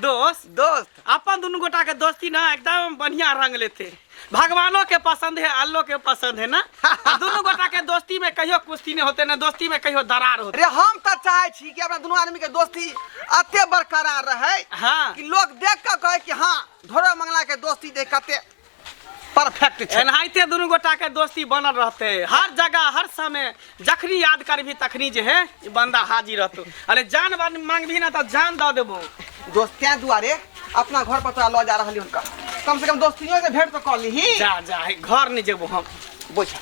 दोस्त अपन दोनों गोटा के दोस्ती ना एकदम बढ़िया रंग लेते। भगवानों के पसंद है, अल्लाह के पसंद है ना। दोनों गोटा के दोस्ती में कहियो कुश्ती नहीं होते ना, दोस्ती में कहियो दरार होते। अरे हम तो चाहे छी कि अपना दोनों आदमी के दोस्ती अते बरकरार रहे कि लोग देख के कहे कि हाँ धोरो मंगला के दोस्ती देख कते परफेक्ट है। एनाहिते दोनों गोटा के दोस्ती बनल रहते, हर जगह हर समय जखनी याद करबी तखनी जे है बंदा हाजिर रहतो। अरे जान मांगबी ना तो जान दे देबो। दोस्तिया दुआरे अपना घर पर तोरा लो जा रहली उनका, कम से कम दोस्तियों से भेंट तो कर ली। जा घर नहीं जेबो हम,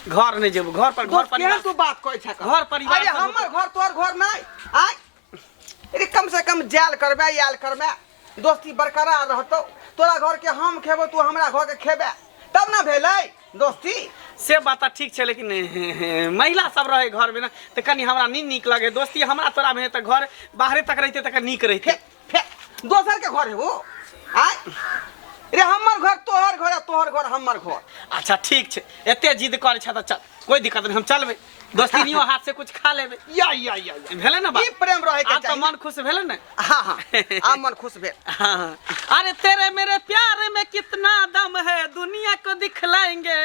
घर नहीं जेबो, घर परिवार तू बात कोई छ घर परिवार। अरे हमर घर तोर घर नहीं आय, अरे कम से कम जाल करबे याल करबे दोस्ती बरकरार रहतो। तोरा घर के हम खेबो, तू हमरा घर के खेबे, तब ना भेलै दोस्ती। से बात ठीक है, लेकिन महिला सब रहे घर में ना तो कनी हमरा नहीं नीक लगे दोस्ती। हमरा तोरा में तो घर बाहरे तक रहते तक नीक रहते। दोसर के घर है वो आय, रे हमर घर तोहर घर, तोहर घर हमर घर। अच्छा ठीक है, एते जिद करे छ त चल, कोई दिक्कत नहीं, हम चलबे दोस्ती नियो हाथ से कुछ खा लेबे। या भेले ना बात, ई प्रेम रहे के चाहिए। मन खुश भेले ना? हां आ मन खुश भेल। हां अरे तेरे मेरे प्यार में कितना दम है, दुनिया को दिखलाएंगे।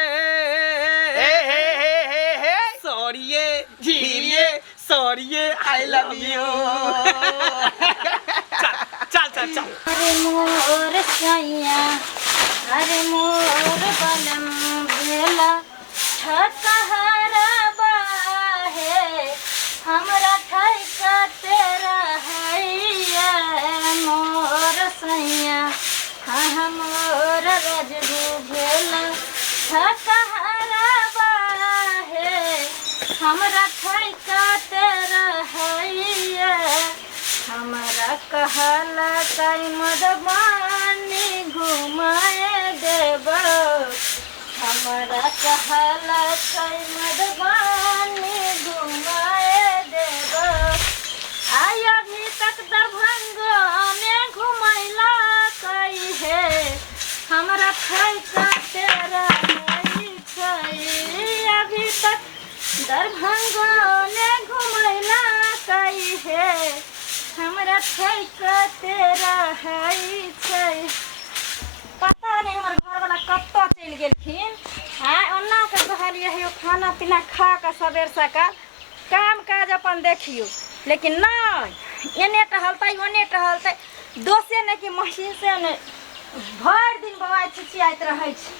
हे सॉरीए झीलिए सॉरीए आई लव यू। चल अरे मोर सैया, अरे मोर बलम भेला ठकहरा बाहे, हमरा ठैका तेरा हैया मोर सैया। हाँ मोर रजबू भेला ठकहरा बाहे, हमरा ठैका तेरा हैया। हमरा कहला कई मधुबानी घुमाए देबो, हमरा कहला कई मधुबानी घुमाए देबो। आय अभी तक दरभंगा में घुमैला कई है, हमरा ठैका तेरा नहीं छै। अभी तक दरभंगा में घुमैला कई है, हमरा ठैका तेरा है छै। पता नहीं हमर घर वाला कत्तो चल गेलखिन। हाँ ओना के कहलिए हे खाना पीना खा के सबेर सकाल काम काज अपन देखियो, लेकिन नहीं एने टहलते ओने टहलते। दोसे ने कि मशीन से ने भर दिन बवाई छिछियाइत रहे छै।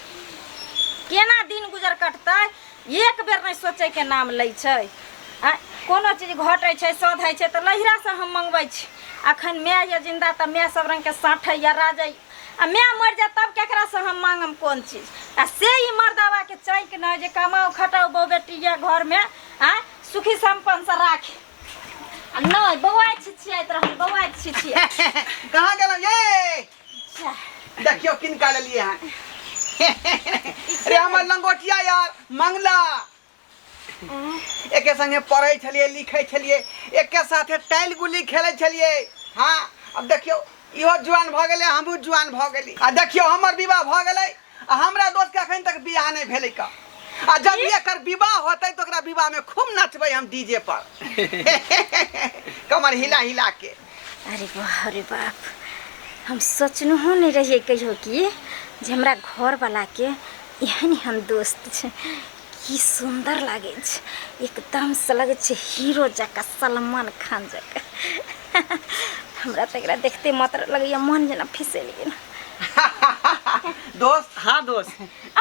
केना दिन गुजर कटते एक बेर नहीं सोचे के नाम लै छै। कोनो चीज घटे छै सधै छै तो लहिरा से हम मंगबै छी। अखन मैं या जिंदा त मैं सब रंग के साठे या राजै, आ मैं मर जा तब केकरा से हम मांगम कोन चीज। आ से ही मर्दावा के चाहि के न जे कमाओ खटाओ बो बेटी या घर में सुखी संपन्न से राखे। आ नहीं बौआ छिछियाइत रहल, बौआ छिछिया कहां गेल ये देखियो किनका ले लिए हैं। अरे हमर लंगोटिया यार मंगला एके संगे पढ़े छलिए लिखे छलिए, एके साथे टाइल गुली खेले छलिए। हाँ अब देखियो इहो जुआन भ गेले, हमहू जुआन भ गेली। आ देखियो हमर विवाह भ गेले, आ हमरा दोस्त के अखन तक बियाह नहीं भेलै का। आ जब एकर विवाह होतै तो ओकरा विवाह में खूब नचबै हम डीजे पर कमर हिला हिला के। अरे वाह रे बाप, हम सोचनहो नहीं रहिए कहियो कि जे हमरा घर वाला के एहन हम दोस्त छै। की सुंदर लागे छै, एकदम से लगे छै हीरो जका, सलमान खान जका। हमरा तो एकरा देखते मात्र लगे मन जना फिसल गेल। दोस्त हाँ दोस्त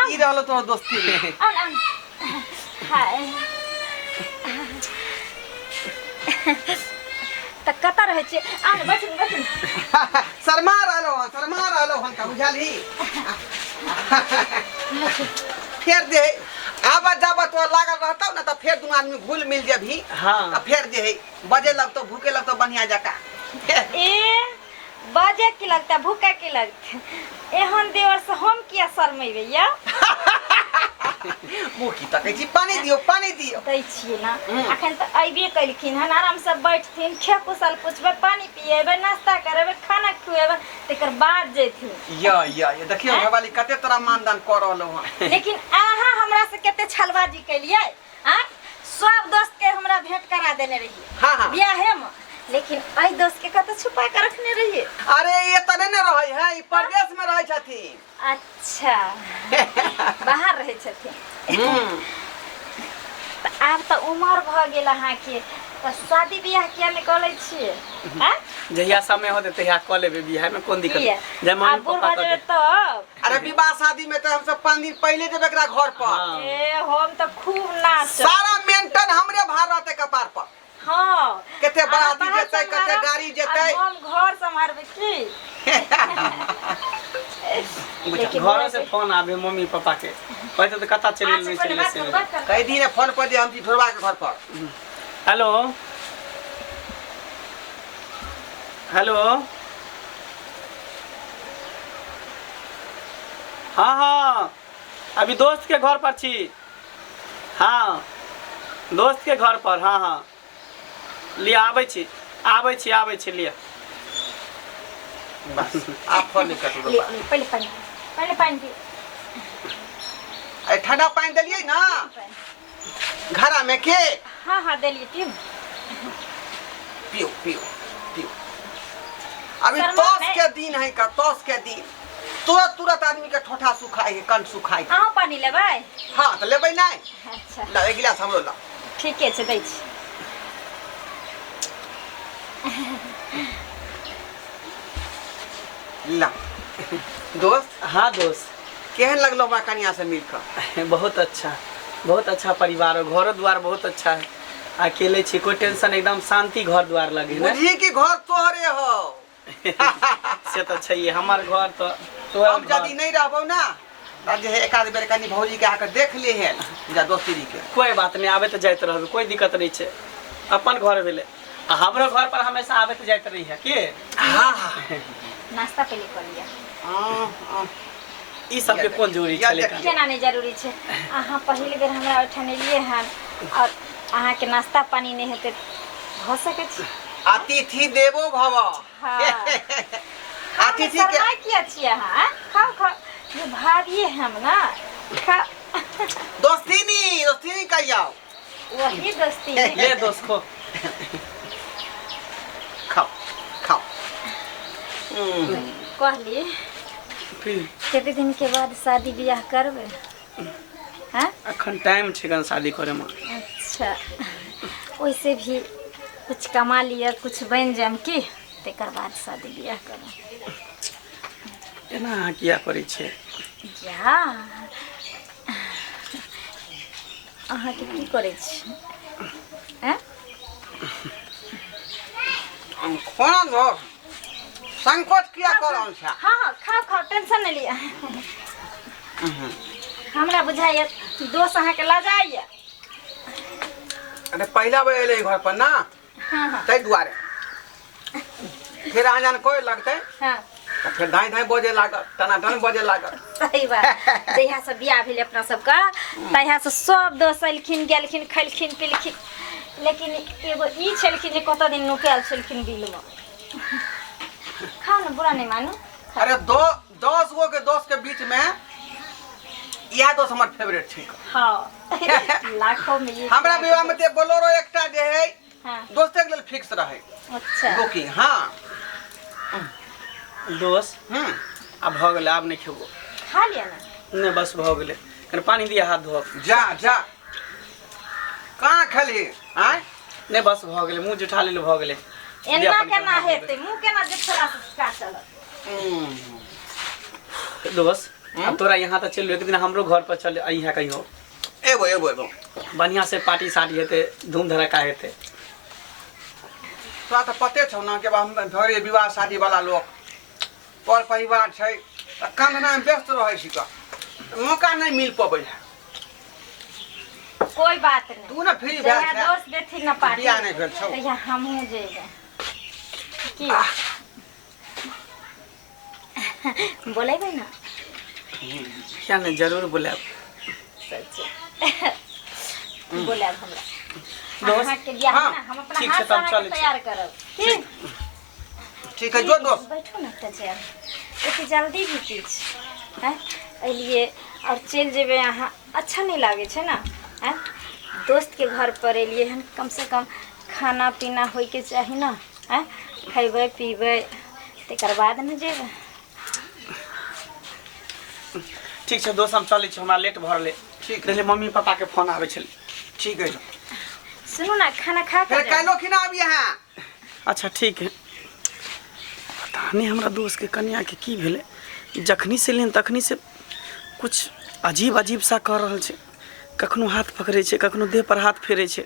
ई रहलो तोहर दोस्ती। हाय त कत रहे छै? आन बैठू बैठू। शर्मा रहलो हन का बुझाली। फेर दे आबा जाबा तो लागल रहता ना तो फिर दुनू आदमी घुल मिल जेबी। हाँ फिर जे बजे लगतो भूखे लगतो बढ़िया जका। ए बजे की लगता भूखे की लगता, एहन देवर से हम किया शर्मेबे या। मुखी तकै छी पानी दियो दै छिए ना। अखन त आइबे कलखिन हन, आराम से बैठथिन, खे कुशल पूछबे, पानी पिएबे, नाश्ता करबे, खाना खुएबे, तेकर बाद जेथिन। या देखियो घरवाली कते तोरा मानदान कर रहलो हन। लेकिन आहा हमरा से कते छलबाजी कैलिए। सब दोस्त के हमरा भेंट करा देने रहिए। हाँ बियाहे में लेकिन आई दोस्त के कत छुपा के रखने रहिए। अरे ये तने न रहै है, ई परदेश में रहै छथिन। अच्छा बाहर रहे छथिन। त आब त उमर भ गेल अहाँ के, त शादी बियाह किया नहीं करै छियै? हैं? जहिया समय होते तहिया क लेबे बियाह में, कोन दिक्कत है? जय मम्मी अब पापा बजे कहते। तब अरे विवाह शादी में तो हम सब 5 दिन पहले देबे एकरा घर पर। हाँ। ए हम त खूब नाच। सारा मेंटेन हमरे भार रहते कपार पर। हाँ कते बाराती अहाँ जेतै, कते संभारब, गाड़ी जेतै। अब हम घर संभारबे की? लेकिन घर से फोन आवे मम्मी पापा के, कहते तो कता चले अच्छा, पहले बात करो, बात करो। कई दिन फोन पर दे हम जी ढोरवा के घर पर। हेलो हेलो, हाँ हाँ अभी दोस्त के घर पर छी। हाँ दोस्त के घर पर, हाँ हाँ लिया आबै छी लिया। बस आप फोन नहीं कटू ले, ले, पहले पानी पी। ए ठंडा पानी दलिए ना घरा में के। हाँ हाँ दलिए पियो। पियो पियो पियो। अभी शर्मा तोस नहीं। के दिन है का, तोस के दिन तुरंत तुरंत आदमी के ठोठा सुखाई है, कंठ सुखाई है। अहाँ पानी लेबै? हाँ तो लेबै नहीं। अच्छा ला एक गिलास हमरो ला। ठीके छै दै छी। ला दोस्त हाँ दोस्त, केहन लगलो हमरा कनिया से मिलकर? बहुत अच्छा परिवार हो, घर द्वार बहुत अच्छा है। अकेले छी, कोई टेंशन, एकदम शांति घर द्वार लगे ना। बुझी कि घर तोहरे हो। से तो चाहिए, हमार घर तो हम यदि नहीं रहबो ना तब जे है एक आध बेर कनी भौजी के आकर देख ले है जा दोस्ती के। कोई बात नहीं, आबे तो जाते रहबे, कोई दिक्कत नहीं है। अपन घर भेले, आ हमरो घर पर हमेशा आबे तो जाते रही है के। हाँ नाश्ता पहले कर लिया। ई सब के कौन जरूरी या छै लेकिन। केना नहीं जरूरी छै? अहाँ पहले बेर हमरा ओठान एलिए हन और अहाँ के नाश्ता पानी नहीं हेते भ सके छै। अतिथि देवो भव। हाँ। अतिथि के शर्मा किया छियै अहाँ? खाओ खाओ, ये भाभी हम ना खा। दोस्ती नहीं कहियो। वही दोस्ती है। ले दोस्त को खाओ खाओ। कहली फिर कते दिन के बाद शादी बियाह करबे? हैं? अखन टाइम छै गन शादी करे में। अच्छा वैसे भी कुछ कमा लिया, कुछ बन जाम की तेकर बाद शादी बियाह करब। एना अहाँ किया करै छै? या अहाँ के की करे छी? हैं? कोना दो संकोच किया कर रहल छ? हाँ हाँ खाओ खाओ, टेंशन नहीं लिया। हमरा बुझाइए दोस्त अहाँ के ला जाइए। अरे पहला बेर एले घर पर ना हाँ हाँ तै दुआरे फिर आ जान कोई लगते हाँ तो फिर धाई धाई बजे लागत, टनाटन बजे लागत। सही बात। जहिया से बियाह भेल अपना सबका तहिया से सब दोस्त एलखिन गेलखिन खैलखिन पिलखिन, लेकिन एगो ई छलखिन जे कत दिन नुकायल छलखिन बिल में। खाओ ना, बुरा नहीं मानू। अरे 10 गो के दोस्त के बीच में यह दोस्त हमार फेवरेट छै। हाँ लाखों में ये हमरा विवाह में ते बोलोरो एकटा जे है हाँ दोस्ते के लेल फिक्स रहे अच्छा बुकिंग। हाँ दोस्त अब भ गेलै, आब नहीं खेबो। खा लिया ना। नहीं बस भ गेलै, कनी पानी दिया हाथ धो। जा जा कहाँ खली आय नहीं बस भ गेलै, मुंह जुठा लेले भ गेलै। एना केना हेतै? मुंह केना जथरा से का चलत? दोस्त अब तोरा यहाँ तो चलो, एक दिन हमरो घर पर चल आई है कहियो। एबो एबो एबो बढ़िया से पार्टी साटी हेते, धूम धड़का हेते। तोरा तो पते छौ ना कि हम घरे विवाह शादी वाला लोग पर परिवार छै, काम धंधा में व्यस्त रहे छी का मौका नहीं मिल पबै है। कोई बात नहीं। तू ना फ्री जहिया बैठ दोस्त देथिन ना पार्टी बियाह नहीं भेल छौ। तहिया हमहूँ जेबै की बोलेबै ना? क्या नहीं, जरूर बुलाब। सच्चे बोलेब हमरा। दोस्त, अहाँ के बियाह हाँ, ना हम अपना ठीक हाथ छै, से तब अहाँ के चलै छी। तैयार करब। ठीक ठीक है जो दोस्त बैठो ना एकटा चेयर। एते जल्दी भी किछ हैं एलिए और चल जेबे अहाँ, अच्छा नहीं लागे छै ना। हैं दोस्त के घर पर एलिए हन, कम से कम खाना पीना होय के चाही ना। हैं खैबै पीबै तकर बाद न जेबै। ठीक छै दोस्त हम चलै छी, हमरा लेट भऽ रहलै। ठीक पहिले मम्मी पापा के फोन आबै छलै। ठीक है। सुनू ना खाना खा फिर के कहलो कि ना अब यहाँ अच्छा ठीक है। पता नहीं हमरा दोस्त के कन्या के की भेलै, जखनी से लेन तखनी से कुछ अजीब अजीब सा कर रहल छै। कखनो हाथ पकड़े छै, कखनो देह पर हाथ फेरे छै।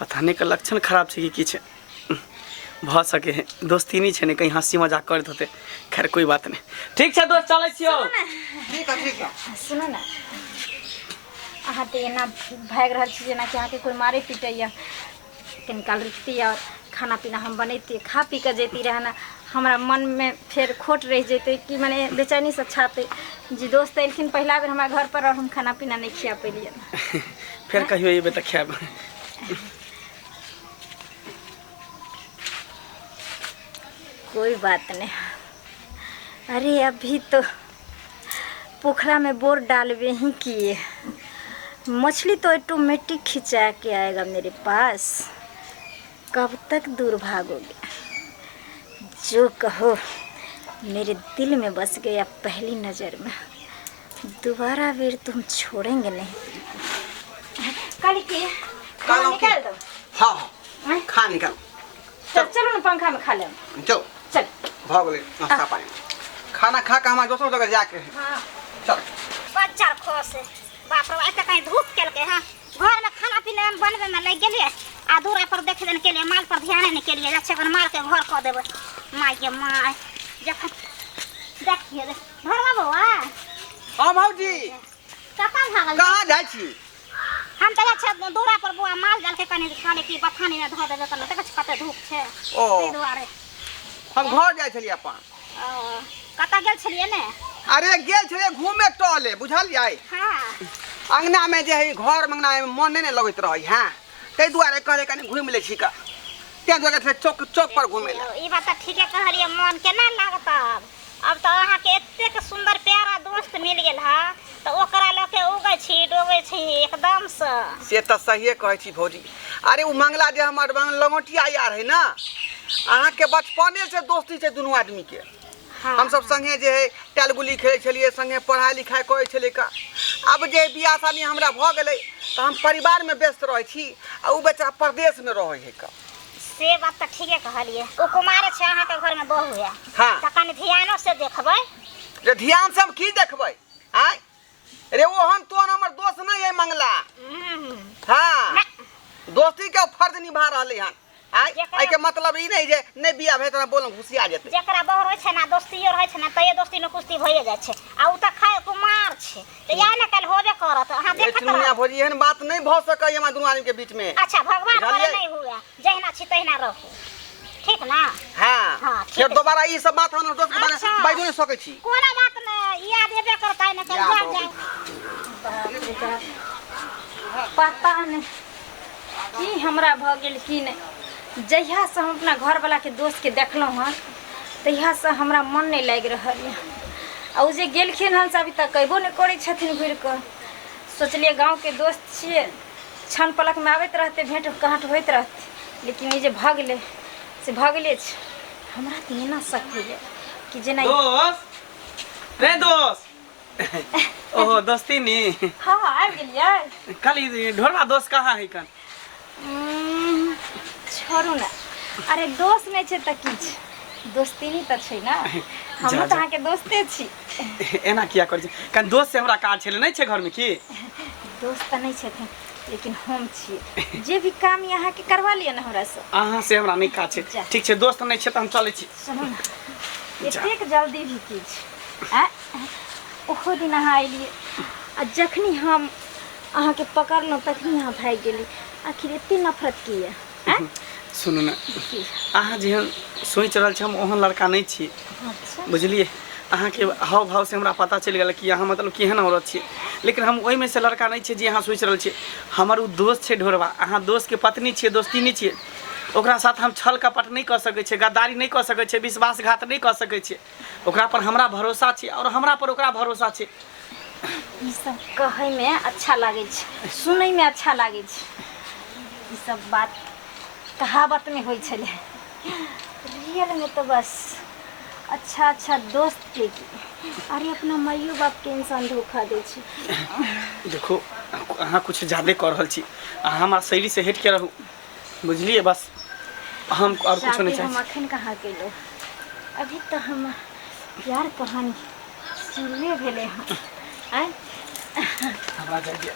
पता नहीं का लक्षण खराब छै कि की छै। भ सके है दोस्ती नहीं छै ने, कहीं हंसी मजाक करत होते। खैर कोई बात नहीं। ठीक छै दोस्त चलै छियो। ठीक है ठीक है। सुनू ना अहाँ तऽ एना भागि रहल छी जेना कि अहाँके कोई मारे पीटैया। कनिकाल रुकती और खाना पीना हम बनैती, खा पी के जैती रहे ना, हमरा मन में फिर खोट रह जैते कि माने बेचैनी से छाते जी दोस्त एलखिन पहला बेर हमारा घर पर और हम खाना पीना नहीं खिया पैलिए। फिर कहियो ये बेटा खाब। कोई बात नहीं। अरे अभी तो पोखरा में बोर डालवे ही किए, मछली तो ऑटोमेटिक खिंचा के आएगा मेरे पास। कब तक दूर भागोगे? जो कहो मेरे दिल में बस गया पहली नज़र में, दोबारा फिर तुम छोड़ेंगे नहीं। काली की खाना निकाल दो। हाँ हाँ खा निकाल। चलो ना पंखा में खा ले। चल चल भाग ले नाश्ता पानी खाना खा के हमारे दोस्तों जगह जाके हाँ चल। बच्चा खोस बाप रे एते कहीं धूप केलके हां घर में खाना पीना बनबे में लग गेलिए आ दूरा पर देख देने के लिए माल पर ध्यान नहीं के लिए अच्छा कर मार के घर क देबे माय के माय जखन देखिए घर में बउआ। हां भौजी कतन भागल कहां जाय छी? हम त अच्छा दूरा पर बुआ माल डाल के कने काले की बथानी में धो देबे कने तक कते धूप छे ओ तै दुआरे हम घर जाय छलिए अपन। कत गेल छलिए ने? अरे गेल छलिए घूमे टहले बुझलिए। हां अंगना में जे है घर मंगना में मन नहीं लगत रही हां तै दुआरे कहले कने घूम ले छी का ते दुआरे से चौक चौक पर घूमे ले। ई बात त ठीके कहलिए मन केना लागत अब तो अहाँ के एतेक सुंदर प्यारा दोस्त मिल गेल हा तो ओकरा लके उगै छी डोबै छी एकदम से त सहिए कहै छी भौजी। अरे उ मंगला जे हमर लंगोटिया यार है ना अहाँ के बचपने से दोस्ती छै दुनू आदमी के। हाँ, हम सब संगे जे है टैल गुली खेले छलिए संगे पढ़ाई लिखाई करे छलिए का। अब जे बियाह शादी हमरा भ गेलै तो हम परिवार में व्यस्त रहे छी आ उ बेचारा परदेश में रहे है का। से बात त ठीके कहलिए ओ कुमार छै अहाँ के घर में बहू है हाँ त कनि ध्यानो से देखबै। जे ध्यान से हम की देखबै आय रे वो हम तो हमर दोस्त नहीं है मंगला। हाँ दोस्ती के फर्ज निभा रहले हन आय आई के मतलब ई नहीं जे नहीं बियाह भे त बोल घुसिया जेते। जेकरा बहू रहै छै ना दोस्तियो रहै छै ना तय दोस्ती न कुश्ती भइए जाइ छै आ उ त खाय कुमार छै त या न कल होबे करत अहाँ देखत दुनिया रह। भोजी एहन बात नहीं भ सकै हमरा दुनू आदमी के बीच में। अच्छा भगवान करे बुझलियै? नहीं हुआ जहिना छी तहिना रहू ठीक ना। हाँ हाँ, ठीक फिर है। दोबारा ई सब बात हम दोस्त बने अच्छा। बाइजो नहीं सकै छी। कोनो बात नहीं याद हेबे करता है न कल याद जा हो जाए। पता नहीं कि हमरा भ गेल कि नहीं। जहिया से हम अपना घर वाला के दोस्त के देखलहुँ हन तहिया से हमरा मन नहीं लग रहल है। आ उ जे गेलखिन हन से अभी तक अयबो नहीं करै छथिन घुरि कऽ। सोचलिए गांव के दोस्त छिए क्षण पलक में आबैत रहते भेंट घाट होइत रहते लेकिन ई जे भगले से भगले छै। हमरा तऽ एना शक होइए कि जेना दोस्त रे दोस्त ओहो दोस्ती नी हाँ आबि गेलियै। खाली ढोरवा दोस्त कहाँ है कन? छोड़ू ना अरे दोस्त नहीं छै तऽ की छै दोस्ती तऽ छै ना। हम जा, तऽ अहाँके दोस्ते छी। एना किया कर कन दोस्त से हमरा काज छले नहीं छे घर में की? दोस्त तऽ नहीं छथिन लेकिन हम छियै जे भी काम यहाँ के करवा लिया ना हमरा से। अहाँ से हमरा नहीं काज छे। जा। ठीक छे दोस्त नहीं छे त हम चले छी। सुनू ना एतेक जल्दी भी की छै ओहो दिन अहाँ अयलियै आ जखनी हम अहाँके पकड़लहुँ तखनी अहाँ भागि गेली। आखिर एते नफरत किए? सुनू ना अहाँ जेहन सोच रहल छी हम ओहन लड़का नहीं छी अच्छा बुझलिए। अहाँ के हाव भाव से हमरा पता चल गेल कि अहाँ मतलब केहन औरत छी लेकिन हम ओहि में से लड़का नहीं छे जे अहाँ सोच रहल छी। हमर उ दोस्त छे ढोरवा अहाँ दोस्त के पत्नी छिए दोस्ती नहीं छिए। ओकरा साथ हम छल कपट नहीं कर सकै छे गद्दारी नहीं कर सकै छे विश्वासघात नहीं कर सकै छे। ओकरा पर हमरा भरोसा छे और हमरा पर ओकरा भरोसा छे। ई सब कहै में अच्छा लागे छै सुनै में अच्छा लागे छै। ई सब बात कहावत में होई छले, रियल में तो बस अच्छा अच्छा दोस्त के अरे अपना माइयो बाप के इंसान धोखा दे छी। देखो अहाँ कुछ ज्यादा कर रहल छी, अहाँ हमार शैली से हट के रहू, बुझलिए? बस हम और कुछ नहीं हम चाहिए। अखन कहाँ के लो, अभी तो हम प्यार कहानी शुरुए भेले हैं। आय हमरा जाइए।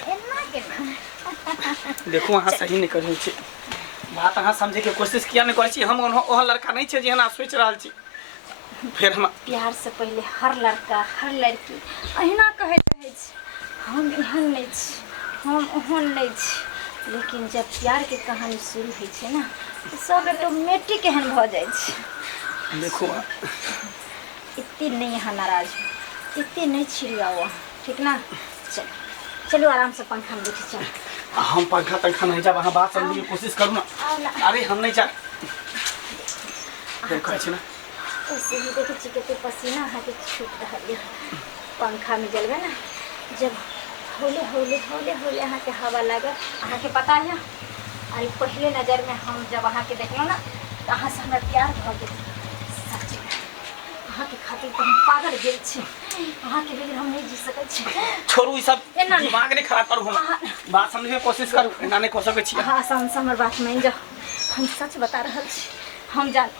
एना के देखो अहाँ सही नहीं कर रहल छी, बात अहाँ समझे के कोशिश किया नहीं कर छी। हम ओहन लड़का नहीं छे जे अहाँ सोच रहल छी। फिर हम प्यार से पहले हर लड़का हर लड़की अहिना कहैत रहे छै, हम एहन नहीं छी, हम ओहन नहीं छी, लेकिन जब प्यार के कहानी शुरू होइ छै ना तो सब ऑटोमेटिक एहन भ जाइ छै। देखो इतनी नहीं यहाँ नाराज हो, इतनी नहीं छिड़ियाओ, ठीक ना? चलो चलो आराम से पंखा में बैठे, चल। हम पंखा तंखा नहीं जा, वहाँ बात समझने की कोशिश करूँ ना। आओ ना। अरे हम नहीं जा, देखो अच्छी ना ऐसे ही देखे छी कते पसीना अहाँ के छूट रहल है। पंखा में जलबे ना, जब हौले हौले हौले हौले अहाँ के हवा लागल, अहाँ के पता है? अरे पहले नजर में हम जब अहाँ के देखलहुँ ना तो अहाँ से हमरा प्यार भ गेल। सच में अहाँ के खातिर तो हम पागल गेल छी, अहाँ के बगैर हम नहीं जी सकैत छी। छोड़ू ई सब, एना नहीं। दिमाग नहीं खराब करू, हम बात समझे के कोशिश करू, एना नहीं कह सकै छी। अहाँ आसान से हमर बात मान जाओ, हम सच बता रहल छी। हम जान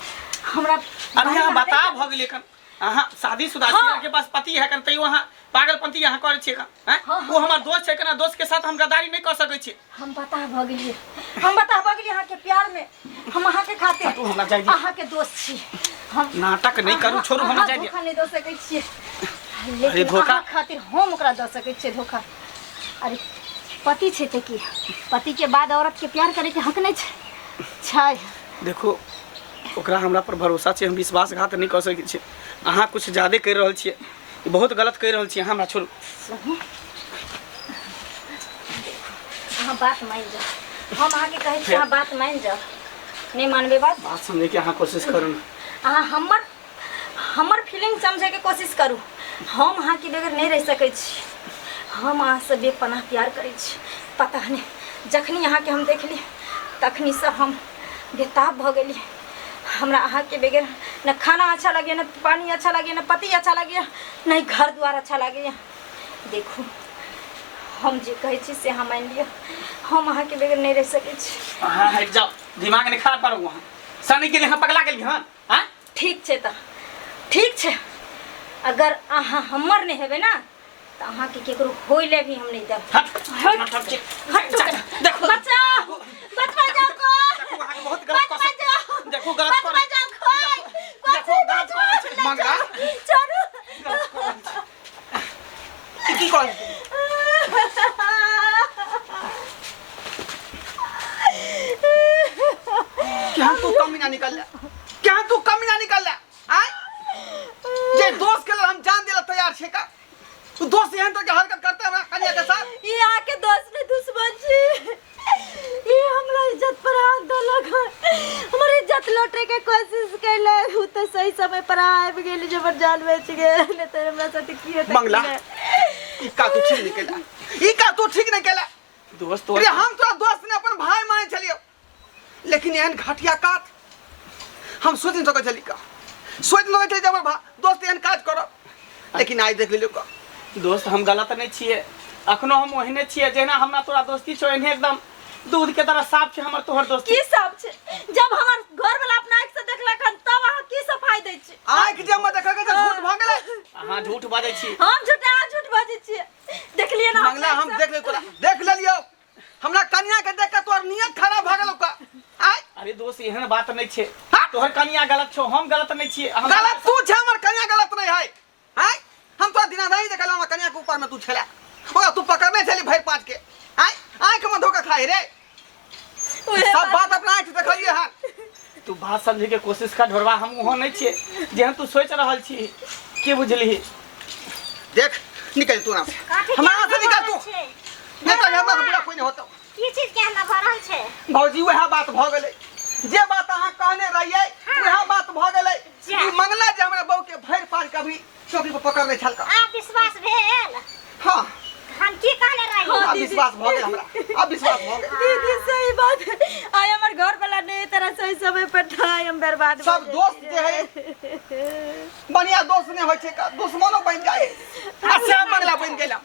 हमरा अरे यहाँ बता भ गेलै कन, अहाँ शादीशुदा छी, हाँ। अहाँ के पास पति है कन, तैयो अहाँ पागलपंती अहाँ करे छियै कन, हैं? हाँ, वो हमार दोस्त है कन, दोस्त के साथ हम गद्दारी नहीं कर सकै छी। हम बता भ गेलिए, हम बता भ गेलिए अहाँ के प्यार में, हम अहाँ के खातिर तू हमरा जाय दे। अहाँ के दोस्त छी। हम नाटक नहीं करू, छोड़ू हमरा जाय दे। धोखा नहीं दे सकै छियै, अरे लेकिन धोखा? अहाँ खातिर हम ओकरा दे सकै छियै धोखा। अरे पति छै त की, पति के बाद औरत के प्यार करे के हक नहीं छै? देखो ओकरा हमरा पर भरोसा छै, हम विश्वासघात नहीं कर सकै छियै। अहाँ कुछ ज्यादा कर रहल छियै, ई बहुत गलत कर रहल छियै, हमरा छोड़ू। सुनू, अहाँ बात मान जाओ, हम अहाँ के कहै छी अहाँ बात मान जाओ। नहीं मानबे बात? बात समझे के अहाँ कोशिश करू ना। अहाँ हमर फीलिंग समझे के कोशिश करू। हम अहाँ के बगैर नहीं रह सकै छी, हम अहाँ से बेपनाह प्यार करै छी। पता नहीं जखनी अहाँ के हम देखली तखनी से हम बेताब भ गेली। हमरा अहाँ के बगैर न खाना अच्छा लगे, न पानी अच्छा लगे, न पति अच्छा लगे, न घर द्वार अच्छा लगे। देखू हम जे कहै छी से अहाँ मान लिअ, हम अहाँ के बगैर नहीं रह सकै छी। अहाँ हट जाओ, दिमाग नहीं खराब करू। वहाँ सनी के लिए हम पगला गेली हन, हैं? ठीक छै त ठीक छै, अगर अहाँ हमर नहीं हेबे ना तो अहाँ के केकरो होइले भी हम नहीं देब। हट हट हट देखो बचाओ बचाओ को देखो अहाँ बहुत गलत कर बचाओ, देखो गलत कर बचाओ को देखो गलत कर छै मंगला छोड़ू। की कहै क्या तू कमी ना निकल ले, क्या तू कमी ना निकल ले? आय जे दोस्त के लिए हम जान देला तैयार छे का, तू दोस्त यहां तक हरकत करते हमरा कन्या के साथ। ये आके दोस्त ने दुश्मन छी, ये हमरा इज्जत पर हाथ धलक, हमर इज्जत लौटे के कोशिश कैले, उ तो सही समय पर आबि गेल, जबर जान बच गेल, ने तो हमरा साथ की हेतै? मंगला ई का तू ठीक नहीं केला, ई का तू ठीक नहीं केला। दोस्त अरे हम तोरा दोस्त ने अपन भाई माने चलियो, लेकिन एहन घटिया काट हम सोच नहीं सकै छली का, सोच नहीं सकै छली हमर दोस्त एहन काज करब, लेकिन आज देख लियो का। दोस्त हम गलत नहीं छिए, अखनो हम ओहने छिए जेना हमरा तोरा दोस्ती छौ, एहने एकदम दूध के तरह साफ छे हमर तोहर दोस्ती। की सब छै? जब हमर घर वाला अपना आंख से देखलक हन तब अहाँ की सफाई दै छी? आंख जे हम देखल के झूठ भ गेलै, अहाँ झूठ बाजै छी। हम झूठ बाजै छियै, देखलिए ना? मंगला हम देख ले तोरा देख लेलियो, हमरा कन्या के देख के तोर नियत खराब भ गेलौ का। आय अरे दोस्त एहन बात नहीं छे, हट। तोहर कनिया गलत छौ, हम गलत नहीं छिए। गलत तू छे, हमर कन्या गलत नहीं है। आय हम तो दिनादारी देखल हमर कन्या के ऊपर में तू छला, ओकरा तू पकड़ने छली भर पाँच के। आय आंख में धोखा खाई रे, सब बात अपना आंख से देखलिए हन। तू बात समझे के कोशिश कर ढोरवा, हम ओहो नहीं छिए जेहन तू सोच रहल छी, की बुझली? देख निकल तू ना से, हमरा से निकल तू, नहीं तो हमरा से बुरा कोई नहीं होता। की चीज के हमरा भरल छै? भौजी वह बात भ गेलै, जे बात अहाँ कहने रहिए वह बात भ गेलै। ई मंगला जे हमरा बहू के भर पार कभी चौकी पर पकड़ने छल का। आ विश्वास भेल? हां हम की कहले रही? अब विश्वास भ गेल हमरा, अब विश्वास भ गेल। दीदी सही बात, आई एम हां हम बर्बाद सब दोस्त जे है बढ़िया दोस्त ने होय छै का दुश्मनो बन जाए आ श्याम मंगला बन गेला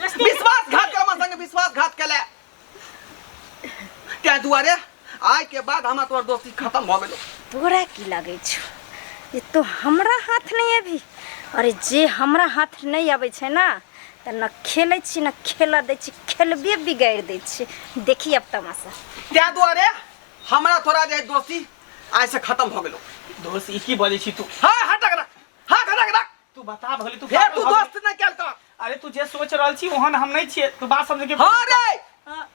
विश्वासघात कर संगे विश्वासघात केले त्या दुआरे आइ के बाद हमरा तोर दोस्ती खत्म भ गेलो तोरा की लागे छ ये तो हमरा हाथ नहीं अभी अरे जे हमरा हाथ नहीं आवे छै ना त न खेलै छी न खेला दै छी खेलबे बिगाड़ दै छी देखी अब तमाशा त्या दुआरे हमरा तोरा जे दोस्ती आज से खत्म भ गेलो दोस्त ई की बोलै छी तू हां हटक रख हां हटक रख तू बता भले तू फेर तू दोस्त न केल तो अरे तू जे सोच रहल छी ओहन हम नहीं छिए तू बात समझ के हां रे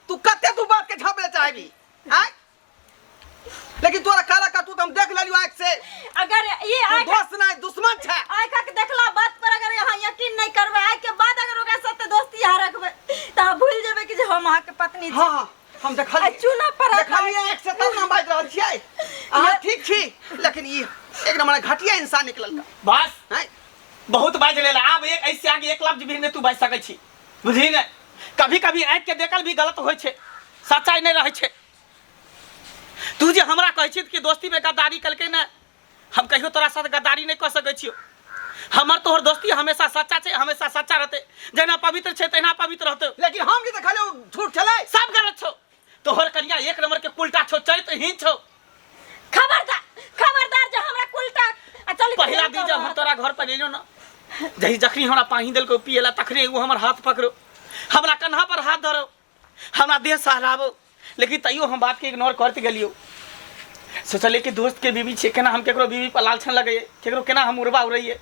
तू कते तू बात के झापले चाहबी हां लेकिन तोरा काला का तू हम देख लेलियो आंख से अगर ये तू दोस्त नहीं दुश्मन छै आइ का देखला बात पर अगर यहाँ यकीन नहीं करबे आइ के बाद अगर ओकरा साथ दोस्ती यहाँ रखबे त भूल जेबे कि जे हम अहाँ के पत्नी छी हां हम देखलिए चूना पर देखलिए आंख से तब ना बात रहल छियै अहाँ ठीक छी लेकिन ई एक नंबर घटिया इंसान निकलल का बस हैं बहुत बाज लेला अब एक ऐसे आगे एक लफ्ज भी नहीं तू बाज सकै छी बुझली ने कभी कभी आँख के देखल भी गलत होय छै सच्चाई नहीं रहे छै तू जे हमरा कहै छी कि दोस्ती में गद्दारी कलकै ना हम कहियो तोरा साथ गद्दारी नहीं कर सकै छियो हमर तोहर दोस्ती हमेशा सच्चा छै हमेशा सच्चा रहते जेना पवित्र छै तेना पवित्र रहते लेकिन हम जे देखले झूठ छलै सब गलत छौ तोहर कनिया एक नंबर के उल्टा छौ चरित्रहीन छौ खबरदार जे हमरा उल्टा चल पहला दिन जब हम तोरा घर पर एलियो ना जखनी हमरा पानी देलको पियला तखने वो हमर हाथ पकड़ो हमरा कन्हा पर हाथ धरो हमरा देह सहराबो लेकिन तैयो हम बात के इग्नोर करते गेलियो सोचलिए कि दोस्त के बीवी छे केना हम केकरो बीवी पर लालछन लगइए केकरो केना हम उड़वा उड़इए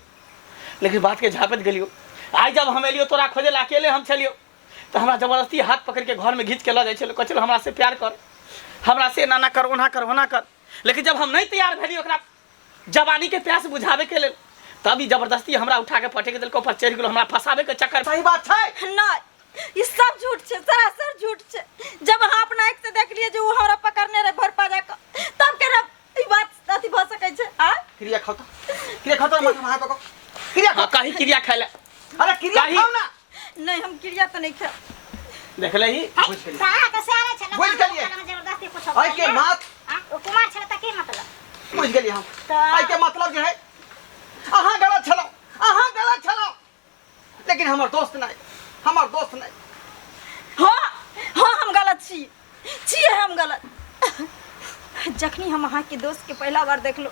लेकिन बात के झापत गेलियो आज जब हम एलियो तोरा खोजे ला अकेले हम चलियो तो हमरा जबरदस्ती हाथ पकड़ के घर में घींच के ल जाय छलो कहलो हमरा से प्यार कर हमरा से ना कर ओना कर लेकिन जब हम नहीं तैयार भेलियो ओकरा जवानी के प्यास बुझावे के लेल तब ई जबरदस्ती हमरा उठा के पटे के दिल को पर चढ़ गेलो हमरा फसावे के चक्कर सही बात छै ना ये सब झूठ छे सरासर झूठ छे जब हम अपना आँख से देख लिए जे वो हमरा पकड़ने रे भर पाजा का तब केना ई बात अथी भ सकै छै आ क्रिया खाता मत हाथ पकड़ क्रिया खा कहीं क्रिया खाइले अरे क्रिया खाओ ना नहीं हम क्रिया तो नहीं खा देख ले ही सारा के सारा छले बुझ गेलिए जबरदस्ती कुछ आई के मात ओ कुमार छले त के मतलब बुझ गेलिए हम आई के मतलब जे है अहाँ गलत छलो लेकिन हमर दोस्त नहीं हाँ हम गलत छिए हम गलत जखनी हम अहाँ के दोस्त के पहला बार देख लो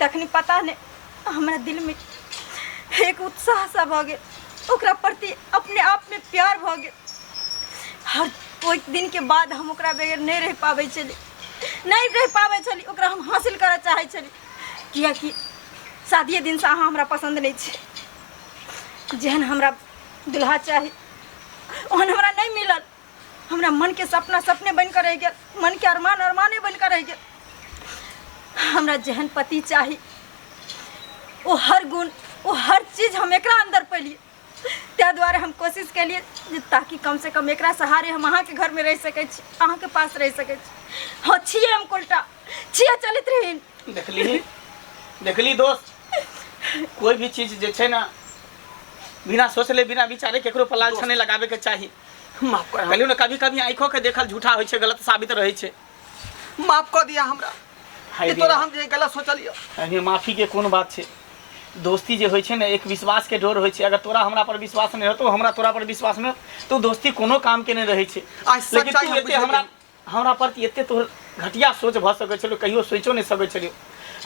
तखनी पता नहीं हमरा दिल में एक उत्साह सा भ गेल ओकरा प्रति अपने आप में प्यार भ गेल हर कोई दिन के बाद हम ओकरा बगैर नहीं रह पाबै छली ओकरा हम हासिल करऽ चाहै छली कियाकि शादी दिन से अहाँ हमरा पसंद नहीं छै जेहन हमरा दुल्हा चाही ओहन हमरा नहीं मिलल हमरा मन के सपना सपने बन कर रह गेल मन के अरमान अरमाने बन कर रह गेल हमरा जेहन पति चाही वो हर गुण वो हर चीज हम एकरा अंदर पैलिए त्या द्वारे हम कोशिश केलिए ताकि कम से कम एकरा सहारे हम अहाँ के घर में रह सकै छी अहाँ के पास रह सकै छी हाँ छिए हम उल्टा छिए चरित्रहीन देखली दोस्त कोई भी चीज जे छै ना बिना सोचले बिना विचारे केकरो पर लालछन नहीं लगावे के चाहिए माफ कर कहलियो ना कभी कभी आंखों के देखल झूठा होय छै गलत साबित रहे छै माफ कर दिया हमरा ये तोरा हम जे गलत सोचलियो अरे माफी के कोन बात छै दोस्ती जे होय छै ना एक विश्वास के डोर होय छै अगर तोरा हमरा पर विश्वास नहीं होतो हमरा तोरा पर विश्वास नहीं तो दोस्ती कोनो काम के नहीं रहे छै लेकिन तू एते हमरा पर एते तोहर घटिया सोच भ सकै छलो कहियो सोचो नहीं सकै छलियो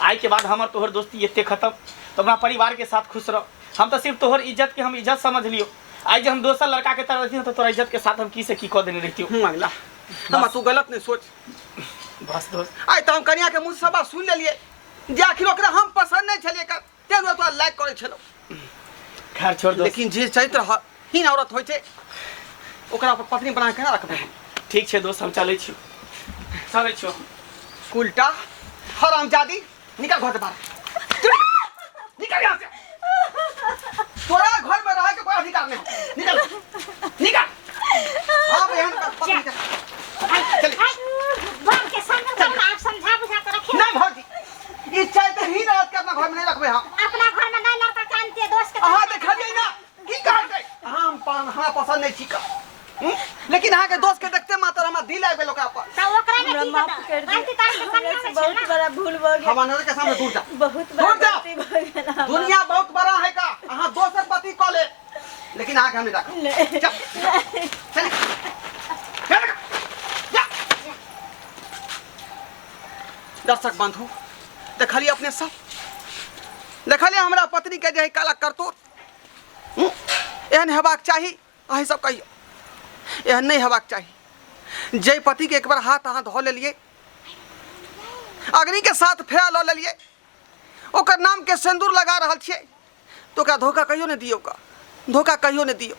आई के बाद हमर तोहर दोस्ती एते खत्म तो अपना परिवार के साथ खुश रह हम तो सिर्फ तोहर इज्जत के हम इज्जत समझ लियो आज जब हम दोसर लड़का के तरह रहती तो तोरा इज्जत के साथ हम की से की कह देने रहती अगला हम तू गलत नहीं सोच बस दोस्त आई तो हम कन्या के मुंह से बात सुन लेलिए जे आखिर ओकरा हम पसंद नहीं छलिए कर ते दुआरे तोरा लाइक करे छलो खैर छोड़ दोस्त लेकिन जे चरित्रहीन औरत होय छै ओकरा पर पत्नी बना के ना रखबे ठीक छै दोस्त हम चलै छी उल्टा हरामजादी निकल घर से बाहर निकल यहाँ से तोरा घर में रहे के कोई अधिकार नहीं निकल हाँ बहन पत्नी का चल बम के संग आप समझा बुझा के रखे नहीं भौजी ई चरित्रहीन औरत के अपना घर में नहीं रखबे हम अपना घर में नहीं लड़का कानते दोस्त के अहाँ देखलिए ना की कहते हम पसंद नहीं छी का लेकिन अहाँ के दोस्त के देखते मात्र हमरा दिल आ गेल ओकरा पर तो ओकरा में ठीक माफ है कर गलती दी। तार के कन्या हमसे में बहुत छे ना बड़ा भूल हो गया, हमारे नजर के सामने दूर जा। बहुत बड़ा दूर जा। गलती हो गया। दुनिया बहुत बड़ा है का अहाँ दोसर पति कऽ ले, लेकिन अहाँके हम नहीं राखब। जा, चल, चल, जा। दर्शक बंधु देखलिए अपने सब, देखलिए हमरा पत्नी के जे है काला करतूत, एहन हेबाक चाही। अहीं सब कहियो एहन नहीं हेबाक चाही। जे पति के एक बार हाथ अहाँ धो लेलिए, अग्नि के साथ फेरा लऽ लेलिए, ओकर नाम के सिंदूर लगा रहल छियै, तो ओकरा धोखा कहियो नहीं दियौ, धोखा कहियो नहीं दियौ।